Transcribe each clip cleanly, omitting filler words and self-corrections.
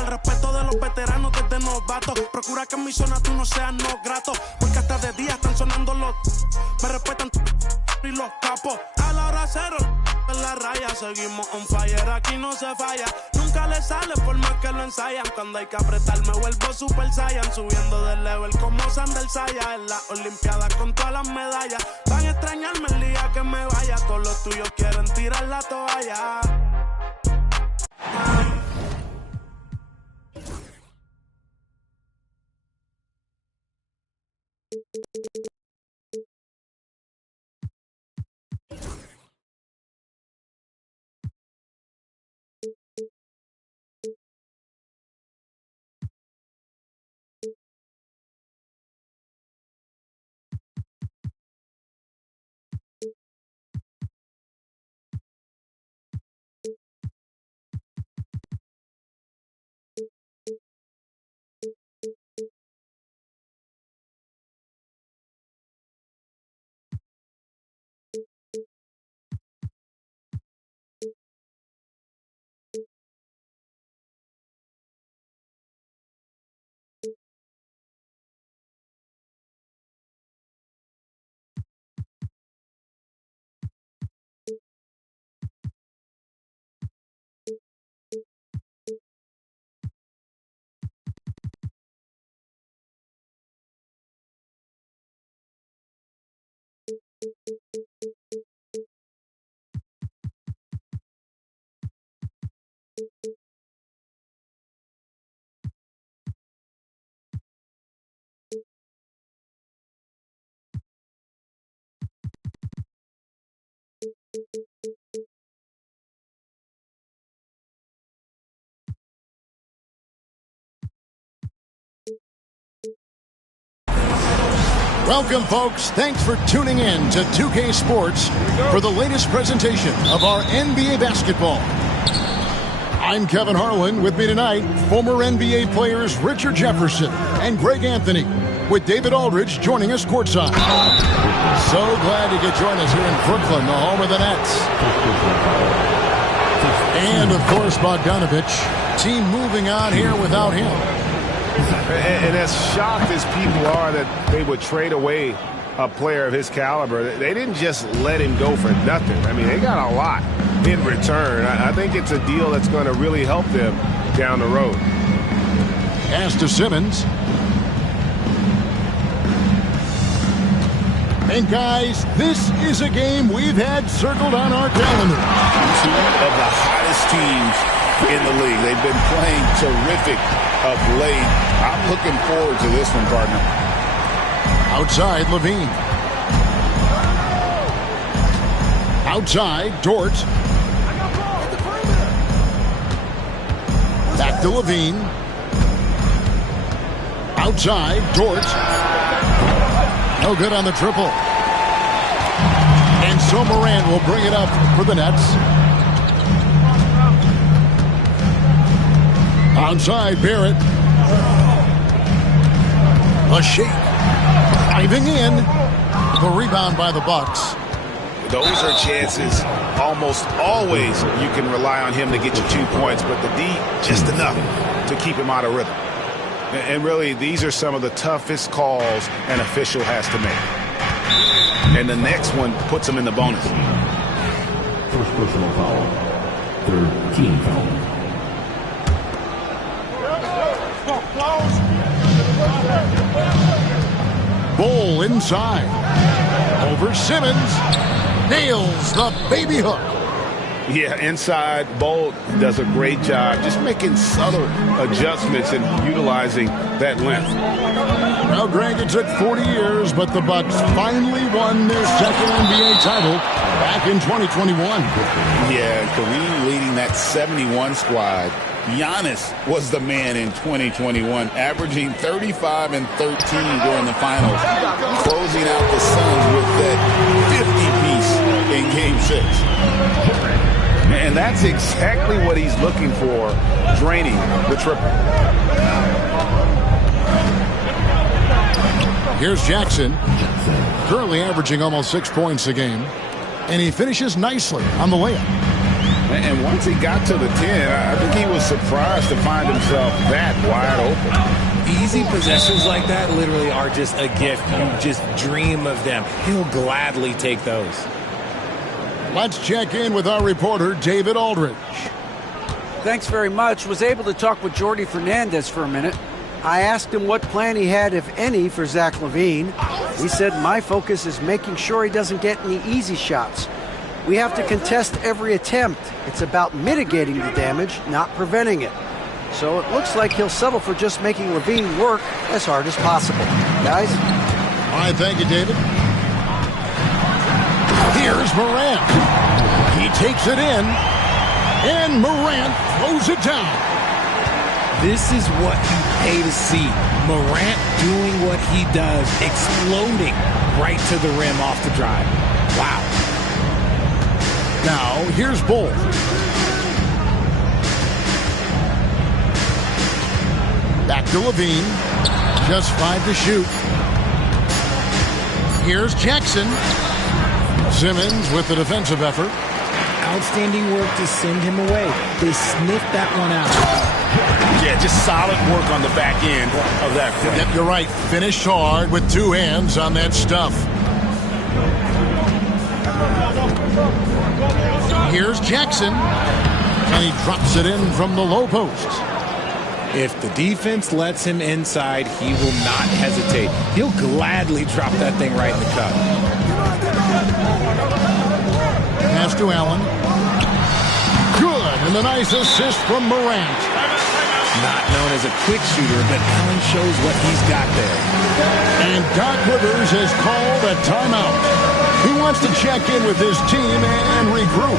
El respeto de los veteranos desde novatos. Procura que en mi zona tú no seas no grato, porque hasta de día están sonando los. Me respetan y los capos. A la hora cero en la raya, seguimos on fire, aquí no se falla. Nunca le sale por más que lo ensayan. Cuando hay que apretar me vuelvo super saiyan. Subiendo de level como Sandel Saya. En las olimpiadas con todas las medallas. Van a extrañarme el día que me vaya. Todos los tuyos quieren tirar la toalla. Welcome, folks. Thanks for tuning in to 2K Sports for the latest presentation of our NBA basketball. I'm Kevin Harlan. With me tonight, former NBA players Richard Jefferson and Greg Anthony, with David Aldridge joining us courtside. So glad you could join us here in Brooklyn, the home of the Nets. And, of course, Bogdanovich. Team moving on here without him. And as shocked as people are that they would trade away a player of his caliber, they didn't just let him go for nothing. I mean, they got a lot in return. I think it's a deal that's going to really help them down the road. Pass to Simmons. And, guys, this is a game we've had circled on our calendar. Two of the hottest teams in the league. They've been playing terrific of late. I'm looking forward to this one, partner. Outside, Levine. Outside, Dort. Back to Levine. Outside, Dort. No good on the triple. And so Morant will bring it up for the Nets. Outside, Barrett. A shake. Diving in. The rebound by the Bucks. Those are chances almost always you can rely on him to get you 2 points, but the D, just enough to keep him out of rhythm. And really, these are some of the toughest calls an official has to make. And the next one puts him in the bonus. First personal foul. Third team foul. Ball inside. Over Simmons. Nails the baby hook. Yeah, inside, Bolt does a great job just making subtle adjustments and utilizing that length. Well, Greg, it took 40 years, but the Bucks finally won their second NBA title back in 2021. Yeah, Kareem leading that 71 squad. Giannis was the man in 2021, averaging 35 and 13 during the finals, closing out the Suns with that 50-piece in Game 6. And that's exactly what he's looking for, draining the triple. Here's Jackson, currently averaging almost 6 points a game, and he finishes nicely on the layup. And once he got to the 10, I think he was surprised to find himself that wide open. Easy possessions like that literally are just a gift. You just dream of them. He'll gladly take those. Let's check in with our reporter, David Aldridge. Thanks very much. Was able to talk with Jordi Fernandez for a minute. I asked him what plan he had, if any, for Zach LaVine. He said, my focus is making sure he doesn't get any easy shots. We have to contest every attempt. It's about mitigating the damage, not preventing it. So it looks like he'll settle for just making LaVine work as hard as possible. Guys? All right, thank you, David. Here's Morant. He takes it in, and Morant throws it down. This is what you pay to see. Morant doing what he does, exploding right to the rim off the drive. Wow. Now, here's Bull. Back to LaVine. Just 5 to shoot. Here's Jackson. Simmons with the defensive effort. Outstanding work to send him away. They sniffed that one out. Yeah, just solid work on the back end of that play. Yep, you're right. Finished hard with 2 hands on that stuff. Here's Jackson. And he drops it in from the low post. If the defense lets him inside, he will not hesitate. He'll gladly drop that thing right in the cup. Pass to Allen. Good, and a nice assist from Morant. Not known as a quick shooter, but Allen shows what he's got there. And Doc Rivers has called a timeout. He wants to check in with his team and regroup.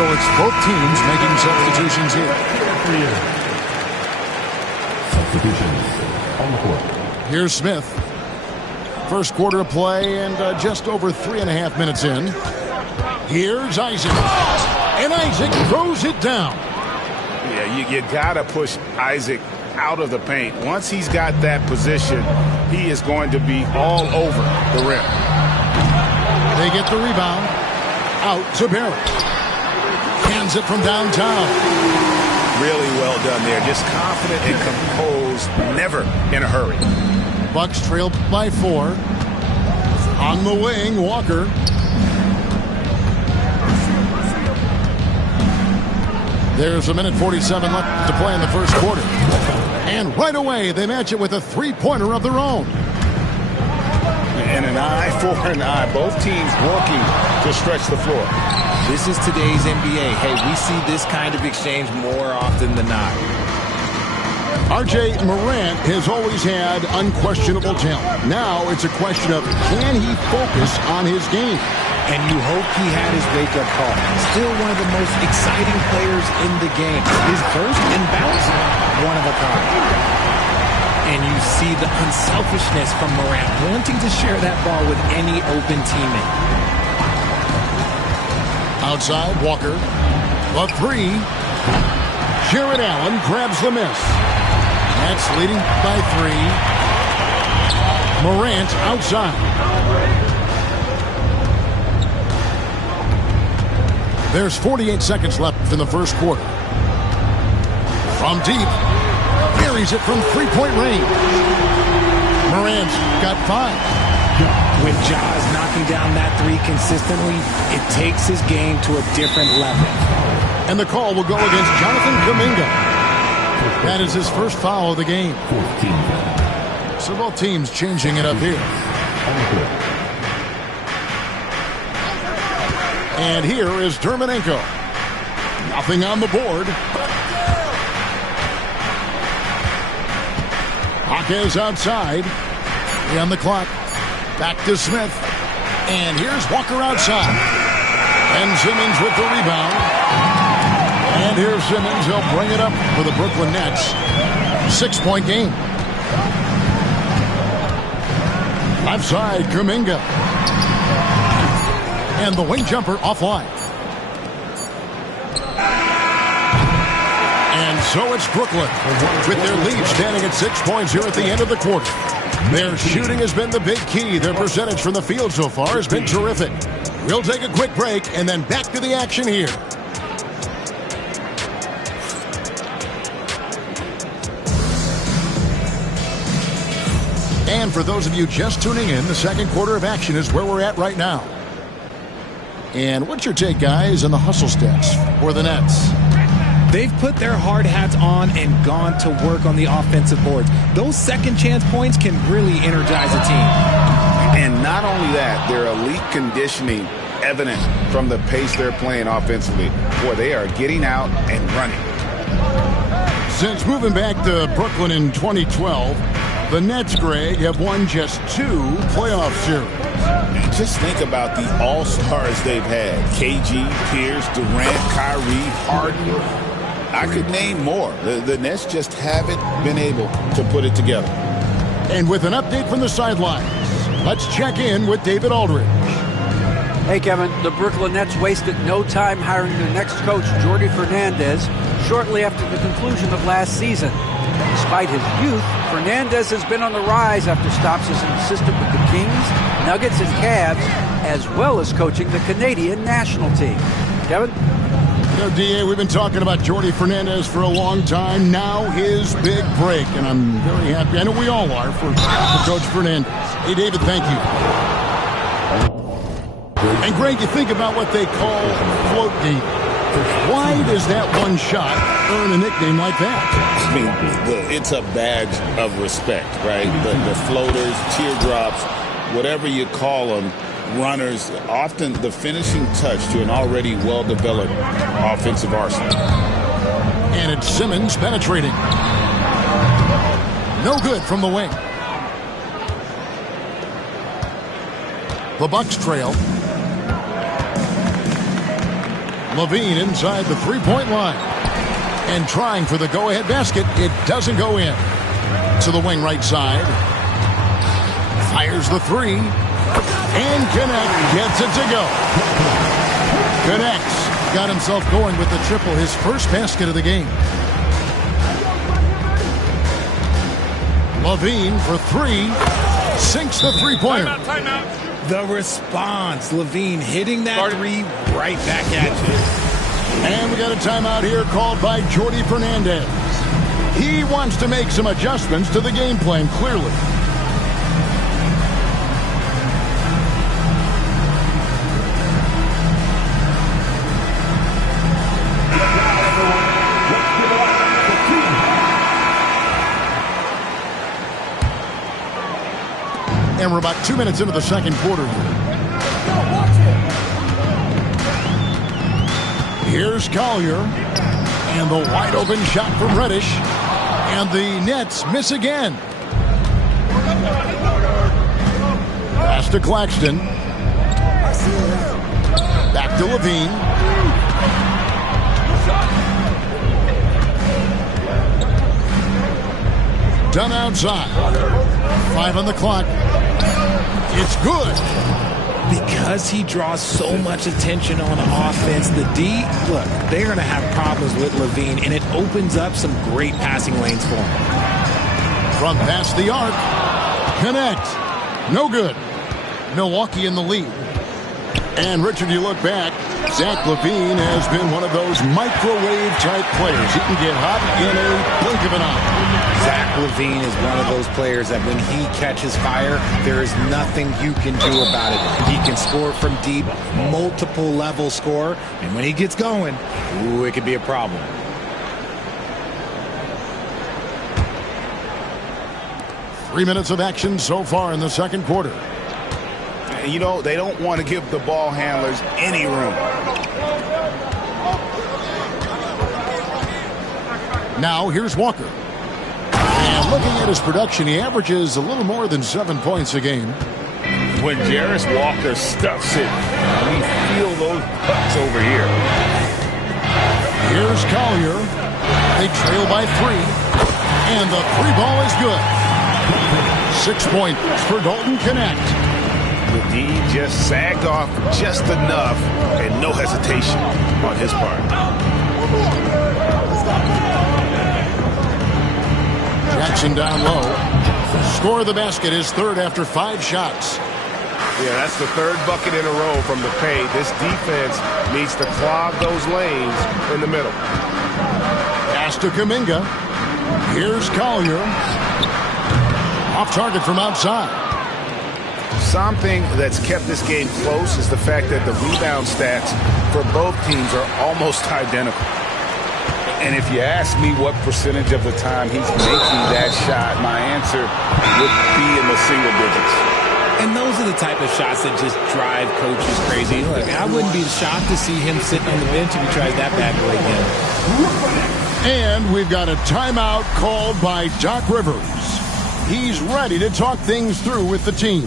So it's both teams making substitutions here. Substitutions on the court. Here's Smith. First quarter of play and just over 3.5 minutes in. Here's Isaac. And Isaac throws it down. Yeah, you got to push Isaac out of the paint. Once he's got that position, he is going to be all over the rim. They get the rebound. Out to Barrett. Hands it from downtown. Really well done there. Just confident and composed, never in a hurry. Bucks trail by 4. On the wing, Walker. There's 1:47 left to play in the first quarter. And right away, they match it with a 3-pointer of their own. And an eye for an eye. Both teams working to stretch the floor. This is today's NBA. Hey, we see this kind of exchange more often than not. R.J. Morant has always had unquestionable talent. Now it's a question of, can he focus on his game? And you hope he had his wake-up call. Still one of the most exciting players in the game. His burst and bounce, one of a kind. And you see the unselfishness from Morant, wanting to share that ball with any open teammate. Outside, Walker. The 3. Jarrett Allen grabs the miss. That's leading by 3. Morant outside. There's 48 seconds left in the first quarter. From deep. Buries it from 3-point range. Morant's got 5. With Jaws knocking down that 3 consistently, it takes his game to a different level. And the call will go against Jonathan Kuminga. That is his first foul of the game. 14 foul. So both teams changing it up here. And here is Dermonenko. Nothing on the board. Jaquez outside. 3 on the clock. Back to Smith. And here's Walker outside. And Simmons with the rebound. And here's Simmons. He'll bring it up for the Brooklyn Nets. 6-point game. Left side, Kuminga. And the wing jumper offline. And so it's Brooklyn with their lead standing at 6 points here at the end of the quarter. Their shooting has been the big key. Their percentage from the field so far has been terrific. We'll take a quick break and then back to the action here. And for those of you just tuning in, the second quarter of action is where we're at right now. And what's your take, guys, on the hustle steps for the Nets? They've put their hard hats on and gone to work on the offensive boards. Those second chance points can really energize a team. And not only that, their elite conditioning evident from the pace they're playing offensively. Boy, they are getting out and running. Since moving back to Brooklyn in 2012, the Nets, Greg, have won just 2 playoff series. And just think about the all-stars they've had. KG, Pierce, Durant, Kyrie, Harden. I could name more. The Nets just haven't been able to put it together. And with an update from the sidelines, let's check in with David Aldridge. Hey, Kevin, the Brooklyn Nets wasted no time hiring their next coach, Jordi Fernandez, shortly after the conclusion of last season. Despite his youth, Fernandez has been on the rise after stops as an assistant with the Kings, Nuggets, and Cavs, as well as coaching the Canadian national team. Kevin? You know, D.A., we've been talking about Jordi Fernandez for a long time. Now his big break, and I'm very happy. I know we all are for Coach Fernandez. Hey, David, thank you. And, Greg, you think about what they call float deep. Why does that one shot earn a nickname like that? I mean, it's a badge of respect, right? The floaters, teardrops, whatever you call them, runners, often the finishing touch to an already well-developed offensive arsenal. And it's Simmons penetrating. No good from the wing. The Bucks trail. LaVine inside the three-point line. And trying for the go-ahead basket. It doesn't go in. To the wing right side. Fires the three. And Connect gets it to go. Connects. Got himself going with the triple. His first basket of the game. LaVine for three. Sinks the three-pointer. Timeout. The response. LaVine hitting that three right back at you. And we got a timeout here called by Jordi Fernandez. He wants to make some adjustments to the game plan, clearly. And we're about 2 minutes into the second quarter here. Here's Collier. And the wide open shot from Reddish. And the Nets miss again. Pass to Claxton. Back to LaVine. Done outside. 5 on the clock. It's good. Because he draws so much attention on offense, the D, look, they're going to have problems with LaVine, and it opens up some great passing lanes for him. From past the arc. Connect. No good. Milwaukee in the lead. And, Richard, you look back, Zach LaVine has been one of those microwave-type players. He can get hot in a blink of an eye. Zach LaVine is one of those players that when he catches fire, there is nothing you can do about it. He can score from deep, multiple level score, and when he gets going, ooh, it could be a problem. 3 minutes of action so far in the second quarter. You know, they don't want to give the ball handlers any room. Now here's Walker. And looking at his production, he averages a little more than 7 points a game. When Jarace Walker stuffs it, we feel those cuts over here. Here's Collier. They trail by 3. And the 3 ball is good. 6 points for Dalton Knecht. The D just sagged off just enough and no hesitation on his part. Jackson down low. Score the basket is third after 5 shots. Yeah, that's the third bucket in a row from the paint. This defense needs to clog those lanes in the middle. Pass to Kuminga. Here's Collier. Off target from outside. Something that's kept this game close is the fact that the rebound stats for both teams are almost identical. And if you ask me what percentage of the time he's making that shot, my answer would be in the single digits. And those are the type of shots that just drive coaches crazy. Look, I wouldn't be shocked to see him sitting on the bench if he tries that bad boy again. And we've got a timeout called by Doc Rivers. He's ready to talk things through with the team.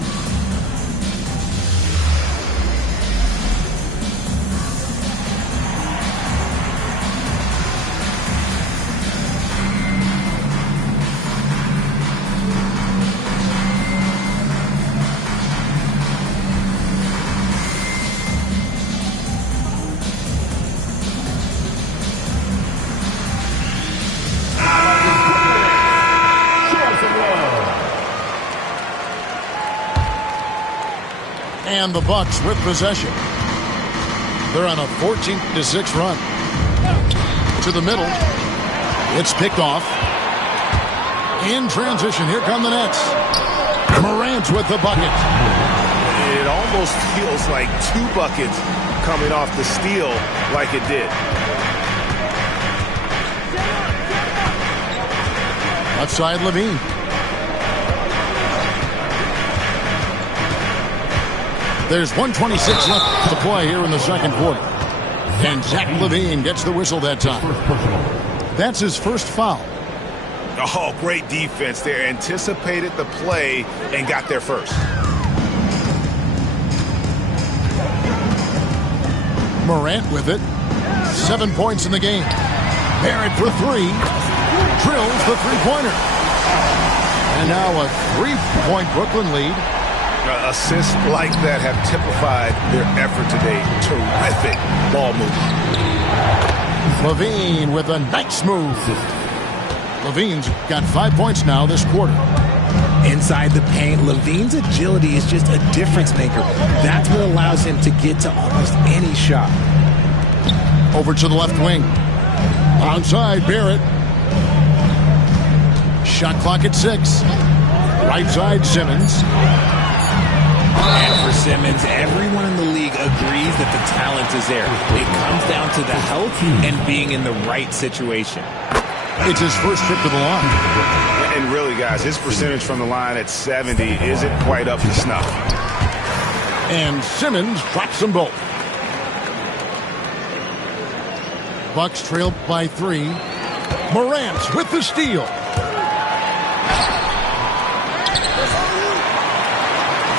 And the Bucks with possession. They're on a 14-6 run. To the middle. It's picked off. In transition, here come the Nets. Morant with the bucket. It almost feels like 2 buckets coming off the steal like it did. Left side, Levine. There's 1:26 left to play here in the second quarter. And Zach LaVine gets the whistle that time. That's his first foul. Oh, great defense there. Anticipated the play and got there first. Morant with it. 7 points in the game. Barrett for 3. Drills the three-pointer. And now a 3-point Brooklyn lead. Assists like that have typified their effort today. Terrific ball movement. LaVine with a nice move. LaVine's got 5 points now this quarter. Inside the paint, LaVine's agility is just a difference maker. That's what allows him to get to almost any shot. Over to the left wing. Onside, Barrett. Shot clock at 6. Right side, Simmons. And for Simmons, everyone in the league agrees that the talent is there. It comes down to the health and being in the right situation. It's his first trip to the line. And really, guys, his percentage from the line at 70 isn't quite up to snuff. And Simmons drops them both. Bucks trail by 3. Morant with the steal.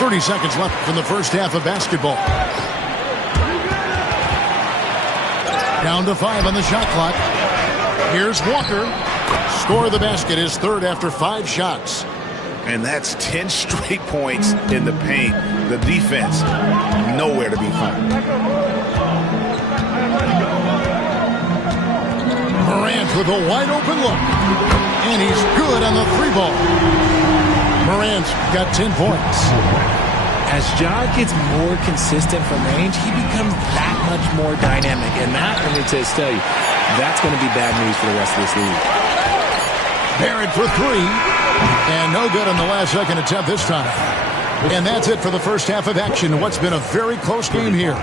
30 seconds left from the first half of basketball. Down to 5 on the shot clock. Here's Walker. Score of the basket is third after 5 shots. And that's 10 straight points in the paint. The defense, nowhere to be found. Morant with a wide open look. And he's good on the 3 ball. Morant's got 10 points. As Ja gets more consistent from range, he becomes that much more dynamic. And that, let me just tell you, that's going to be bad news for the rest of this league. Barrett for 3. And no good on the last second attempt this time. And that's it for the first half of action in what's been a very close game here.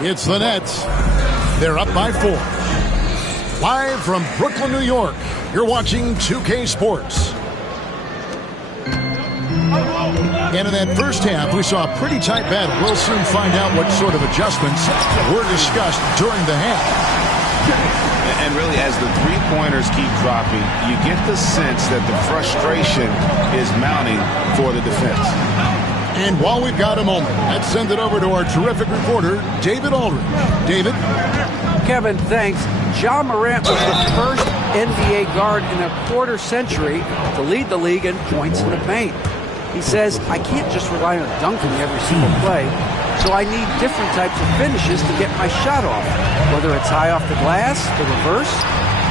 It's the Nets. They're up by 4. Live from Brooklyn, New York, you're watching 2K Sports. And in that first half, we saw a pretty tight battle. We'll soon find out what sort of adjustments were discussed during the half. And really, as the three-pointers keep dropping, you get the sense that the frustration is mounting for the defense. And while we've got a moment, let's send it over to our terrific reporter, David Aldridge. David? Kevin, thanks. Ja Morant was the first NBA guard in a quarter century to lead the league in points in the paint. He says, I can't just rely on dunking every single play, so I need different types of finishes to get my shot off, whether it's high off the glass, the reverse,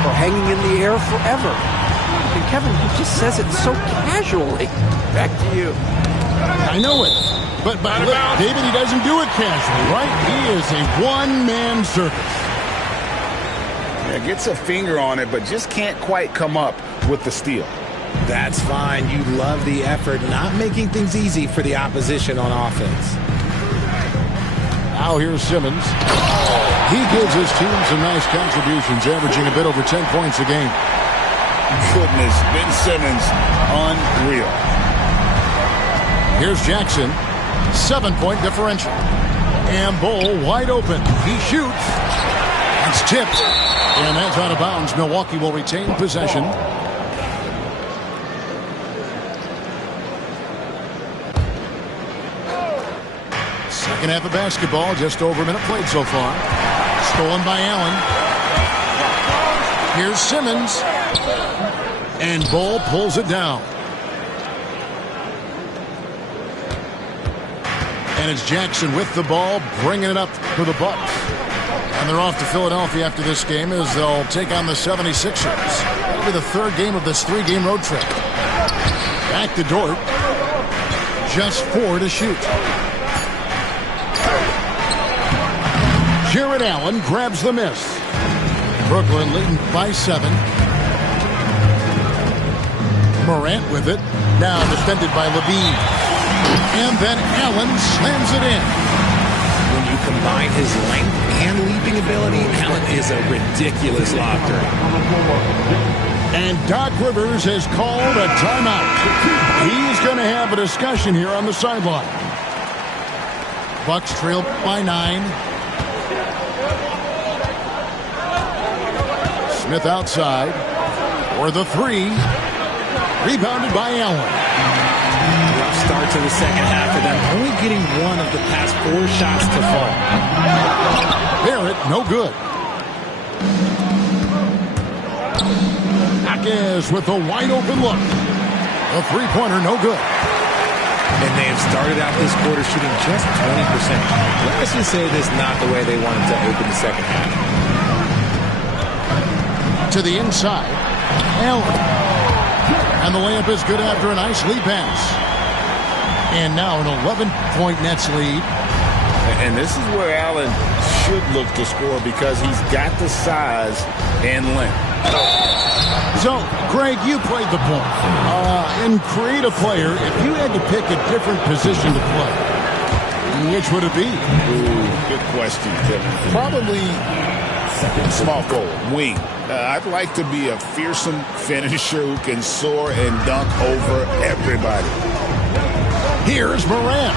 or hanging in the air forever. And Kevin, he just says it so casually. Back to you. I know it. But look, David, he doesn't do it casually, right? He is a one-man circus. Yeah, gets a finger on it, but just can't quite come up with the steal. That's fine. You love the effort, not making things easy for the opposition on offense. Now here's Simmons. He gives his team some nice contributions, averaging a bit over 10 points a game. Goodness, Ben Simmons, unreal. Here's Jackson. 7-point differential. And Bull wide open. He shoots. It's tipped. And that's out of bounds. Milwaukee will retain possession. Second half of basketball, just over a minute played so far. Stolen by Allen. Here's Simmons. And Bull pulls it down. And it's Jackson with the ball, bringing it up for the Bucks. And they're off to Philadelphia after this game as they'll take on the 76ers. That'll be the third game of this three-game road trip. Back to Dort. Just 4 to shoot. Jarrett Allen grabs the miss. Brooklyn leading by 7. Morant with it. Now defended by LaVine. And then Allen slams it in. When you combine his length and leaping ability, Allen is a ridiculous lofter. And Doc Rivers has called a timeout. He's going to have a discussion here on the sideline. Bucks trail by 9. Smith outside for the 3. Rebounded by Allen. Rough start to the second half for them, only getting one of the past 4 shots to fall. Barrett, no good. Jaquez with a wide open look. A three-pointer, no good. And they have started out this quarter shooting just 20%. Let's just say this is not the way they wanted to open the second half. To the inside. Allen. And the layup is good after a nice lead pass. And now an 11-point Nets lead. And this is where Allen should look to score because he's got the size and length. So, Greg, you played the point. In creative player, if you had to pick a different position to play, which would it be? Ooh, good question, Kevin. Probably small forward, wing. I'd like to be a fearsome finisher who can soar and dunk over everybody. Here's Morant.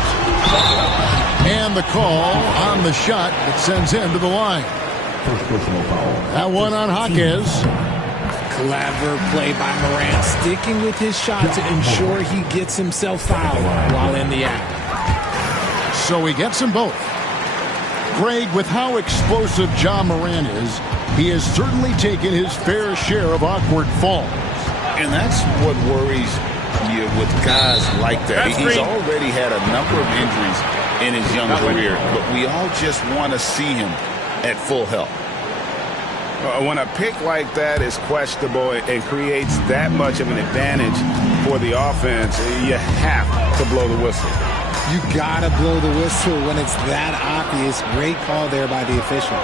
And the call on the shot that sends him to the line. First personal foul. That one on Jaquez. Clever play by Morant, sticking with his shot to ensure he gets himself fouled while in the act. So he gets them both. Greg, with how explosive Ja Morant is, he has certainly taken his fair share of awkward falls. And that's what worries you with guys like that. He's already had a number of injuries in his young career, but we all just want to see him at full health. When a pick like that is questionable and creates that much of an advantage for the offense, you have to blow the whistle. You gotta blow the whistle when it's that obvious. Great call there by the official.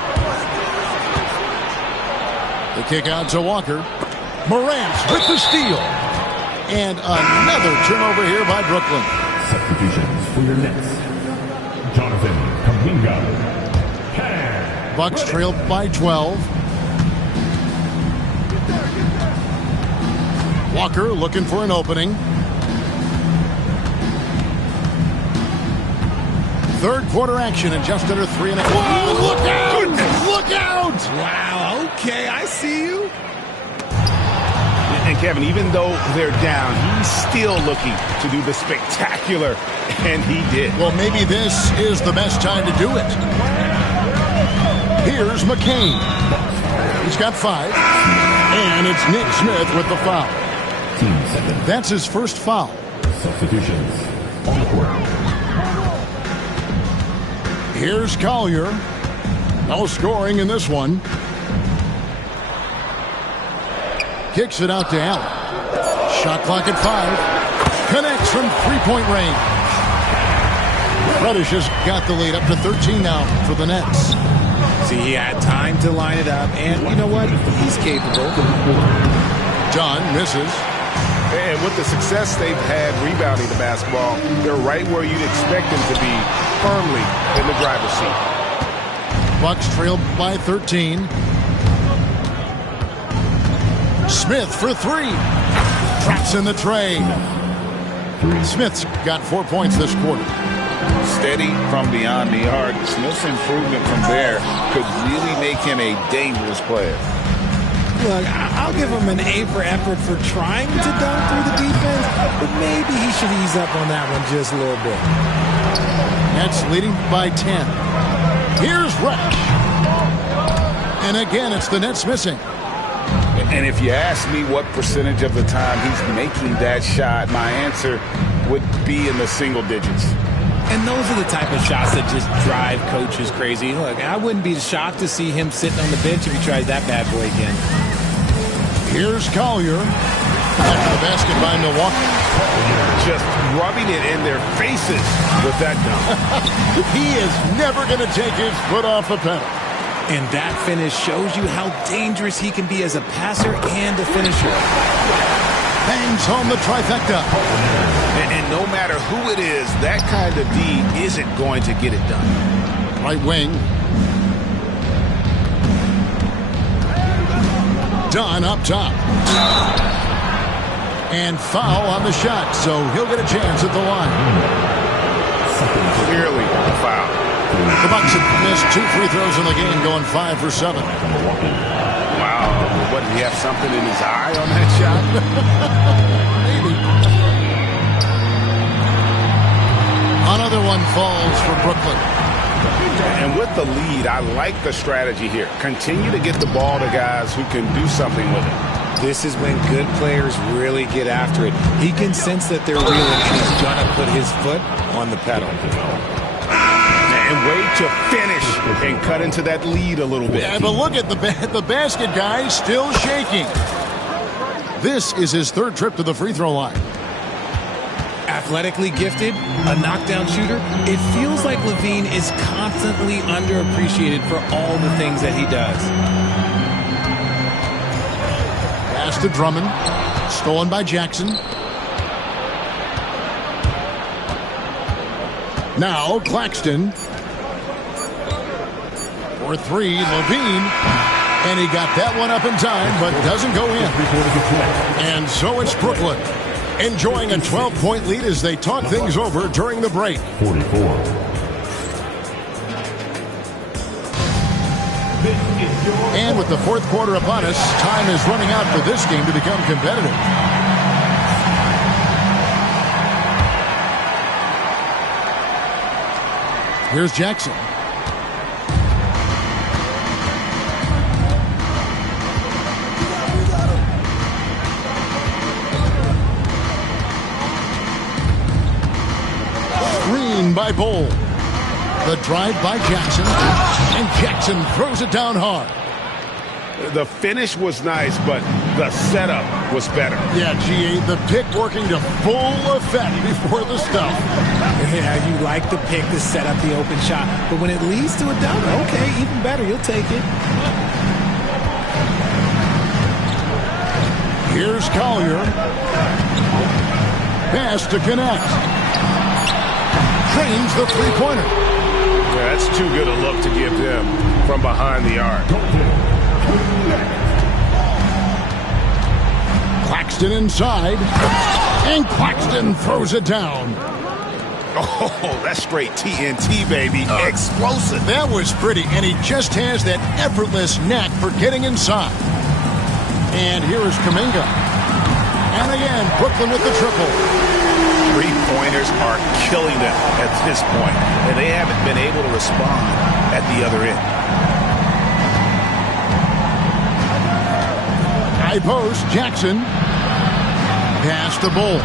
The kick out to Walker. Morant with the steal. And another turnover here by Brooklyn. Substitutions for your Nets. Jonathan Kuminga. Bucks trail by 12. Walker looking for an opening. Third quarter action in just under 3 1/4. Oh, look out! Look out! Wow, okay, I see you. And Kevin, even though they're down, he's still looking to do the spectacular, and he did. Well, maybe this is the best time to do it. Here's McCain. He's got 5. And it's Nick Smith with the foul. Team second. That's his first foul. Substitutions on the court. Here's Collier. No scoring in this one. Kicks it out to Allen. Shot clock at 5. Connects from three-point range. Reddish has got the lead up to 13 now for the Nets. See, he had time to line it up, and you know what? He's capable. John misses. And with the success they've had rebounding the basketball, they're right where you'd expect them to be, firmly in the driver's seat. Bucks trailed by 13. Smith for 3. Traps in the tray. Smith's got 4 points this quarter. Steady from beyond the arc. Smith's improvement from there could really make him a dangerous player. Look, I'll give him an A for effort for trying to dunk through the defense, but maybe he should ease up on that one just a little bit. Nets leading by 10. Here's Reddish. And again, it's the Nets missing. And if you ask me what percentage of the time he's making that shot, my answer would be in the single digits. And those are the type of shots that just drive coaches crazy. Look, I wouldn't be shocked to see him sitting on the bench if he tries that bad boy again. Here's Collier. After the basket by Milwaukee. Just rubbing it in their faces with that dunk. He is never going to take his foot off the pedal. And that finish shows you how dangerous he can be as a passer and a finisher. Bangs home the trifecta. And no matter who it is, that kind of D isn't going to get it done. Right wing. Dunn up top. And foul on the shot, so he'll get a chance at the line. Clearly a foul. The Bucks have missed 2 free throws in the game, going 5 for 7. Wow. What, did he have something in his eye on that shot? Maybe. Another one falls for Brooklyn. And with the lead, I like the strategy here. Continue to get the ball to guys who can do something with it. This is when good players really get after it. He can sense that they're reeling, and he's going to put his foot on the pedal. And wait to finish and cut into that lead a little bit. Yeah, but look at the basket guy still shaking. This is his 3rd trip to the free throw line. Athletically gifted, a knockdown shooter, it feels like LaVine is constantly underappreciated for all the things that he does. Pass to Drummond. Stolen by Jackson. Now Claxton. For 3, LaVine. And he got that one up in time, but doesn't go in. And so it's Brooklyn, enjoying a 12-point lead as they talk things over during the break. 44. And with the 4th quarter upon us, time is running out for this game to become competitive. Here's Jackson. Screen by Bol. The drive by Jackson. And Jackson throws it down hard. The finish was nice, but the setup was better. Yeah, G.A., the pick working to full effect before the stuff. Yeah, you like the pick to set up the open shot, but when it leads to a dunk, okay, even better, you'll take it. Here's Collier. Pass to connect. Trains the three-pointer. Yeah, that's too good a look to give them from behind the arc. Claxton inside. And Claxton throws it down. Oh, that's straight TNT, baby. Explosive. That was pretty, and he just has that effortless knack for getting inside. And here is Kuminga. And again, Brooklyn with the triple. Three-pointers are killing them at this point, and they haven't been able to respond at the other end. High post, Jackson. Pass to Bull.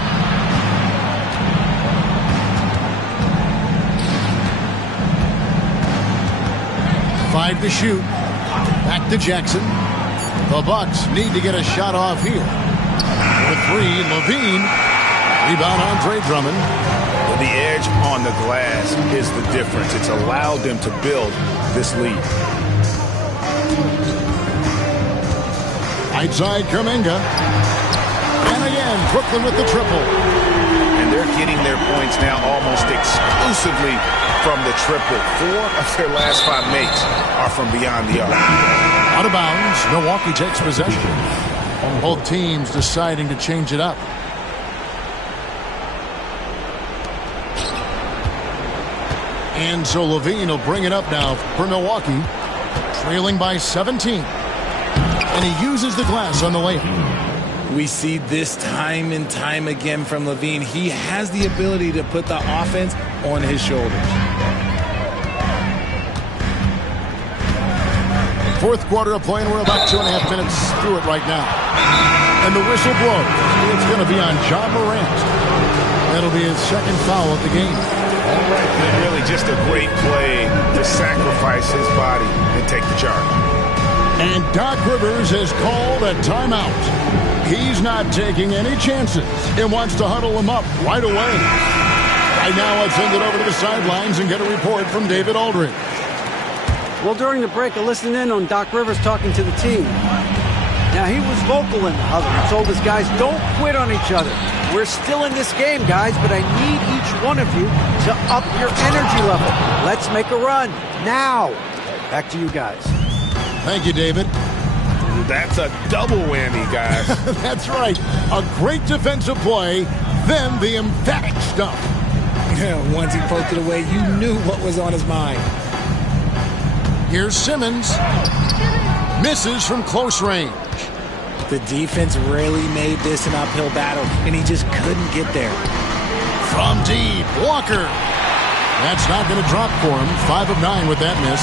Five to shoot. Back to Jackson. The Bucks need to get a shot off here. With three, Levine. Rebound, Andre Drummond. The edge on the glass is the difference. It's allowed them to build this lead. Right side, Kuminga. And again, Brooklyn with the triple. And they're getting their points now almost exclusively from the triple. 4 of their last 5 makes are from beyond the arc. Out of bounds, Milwaukee takes possession. Both teams deciding to change it up. And so Levine will bring it up now for Milwaukee, trailing by 17. And he uses the glass on the layup. We see this time and time again from Levine. He has the ability to put the offense on his shoulders. Fourth quarter of play, and we're about 2.5 minutes through it right now. And the whistle blows. It's going to be on Ja Morant. That'll be his second foul of the game. All right, and really just a great play to sacrifice his body and take the charge. And Doc Rivers has called a timeout. He's not taking any chances and wants to huddle him up right away. Right now, let's send it over to the sidelines and get a report from David Aldridge. Well, during the break, I listened in on Doc Rivers talking to the team. Now, he was vocal in the huddle. He told his guys, don't quit on each other. We're still in this game, guys, but I need each one of you to up your energy level. Let's make a run now. Back to you guys. Thank you, David. That's a double whammy, guys. That's right. A great defensive play, then the emphatic stuff. Once he poked it away, you knew what was on his mind. Here's Simmons. Misses from close range. The defense really made this an uphill battle, and he just couldn't get there. From deep, Walker. That's not going to drop for him. 5 of 9 with that miss.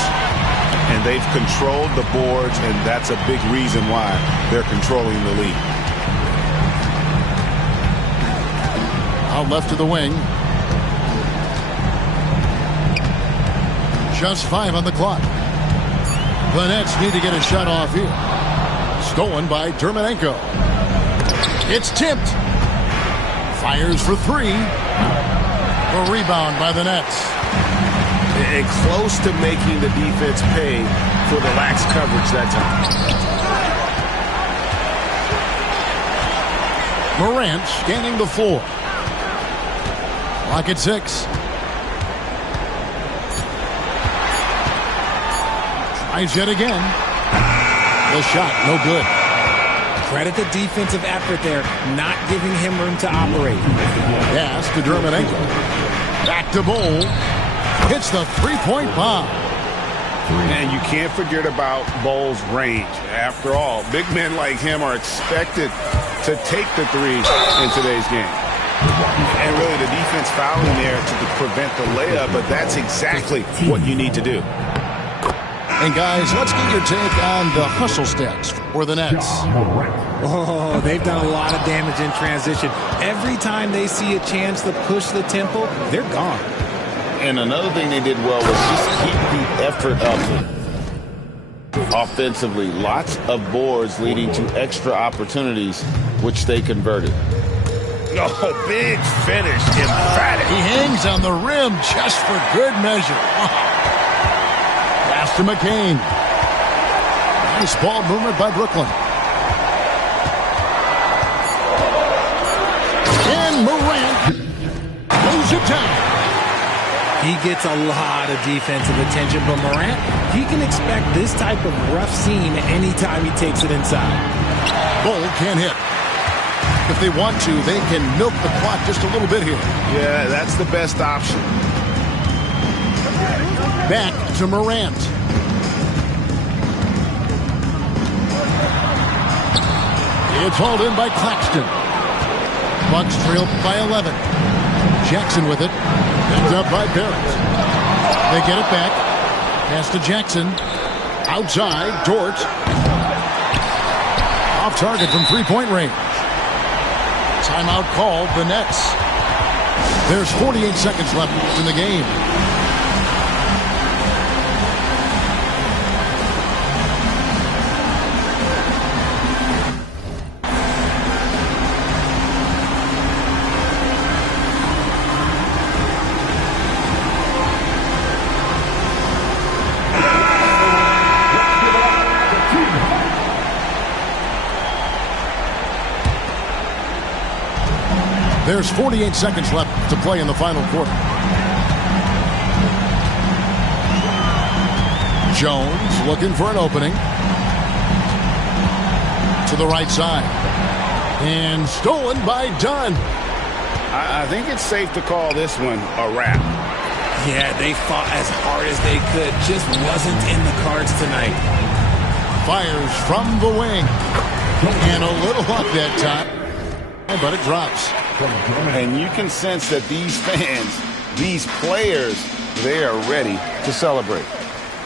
And they've controlled the boards, and that's a big reason why they're controlling the lead. Out left to the wing. Just 5 on the clock. The Nets need to get a shot off here. Stolen by Dermonenko. It's tipped. Fires for 3. A rebound by the Nets. And close to making the defense pay for the lax coverage that time. Morant scanning the floor. Clock at 6. Tries yet again. The shot, no good. Credit the defensive effort there, not giving him room to operate. Pass to Dermonenko. Back to Bull. Hits the three-point bomb. And you can't forget about Bull's range. After all, big men like him are expected to take the three in today's game. And really the defense fouling there to prevent the layup, but that's exactly what you need to do. And guys, let's get your take on the hustle stats for the Nets. Oh, they've done a lot of damage in transition. Every time they see a chance to push the tempo, they're gone. And another thing they did well was just keep the effort up. Offensively, lots of boards leading to extra opportunities, which they converted. Oh, big finish, emphatic. He hangs on the rim just for good measure. Pass to McCain. Nice ball movement by Brooklyn. And Morant moves it down. He gets a lot of defensive attention, but Morant, he can expect this type of rough scene anytime he takes it inside. Bull can't hit. If they want to, they can milk the clock just a little bit here. Yeah, that's the best option. Back to Morant. It's hauled in by Claxton. Bucks trail by 11. Jackson with it. Picked up by Barrett. They get it back. Pass to Jackson. Outside, Dort. Off target from three-point range. Timeout called, the Nets. There's 48 seconds left in the game. There's 48 seconds left to play in the final quarter. Jones looking for an opening. To the right side. And stolen by Dunn. I think it's safe to call this one a wrap. Yeah, they fought as hard as they could. Just wasn't in the cards tonight. Fires from the wing. And a little up that time. But it drops. And you can sense that these fans, these players, they are ready to celebrate.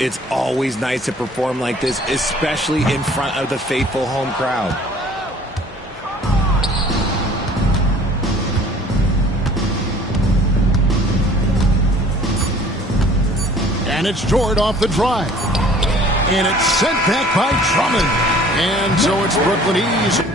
It's always nice to perform like this, especially in front of the faithful home crowd. And it's Dort off the drive. And it's sent back by Drummond. And so it's Brooklyn ease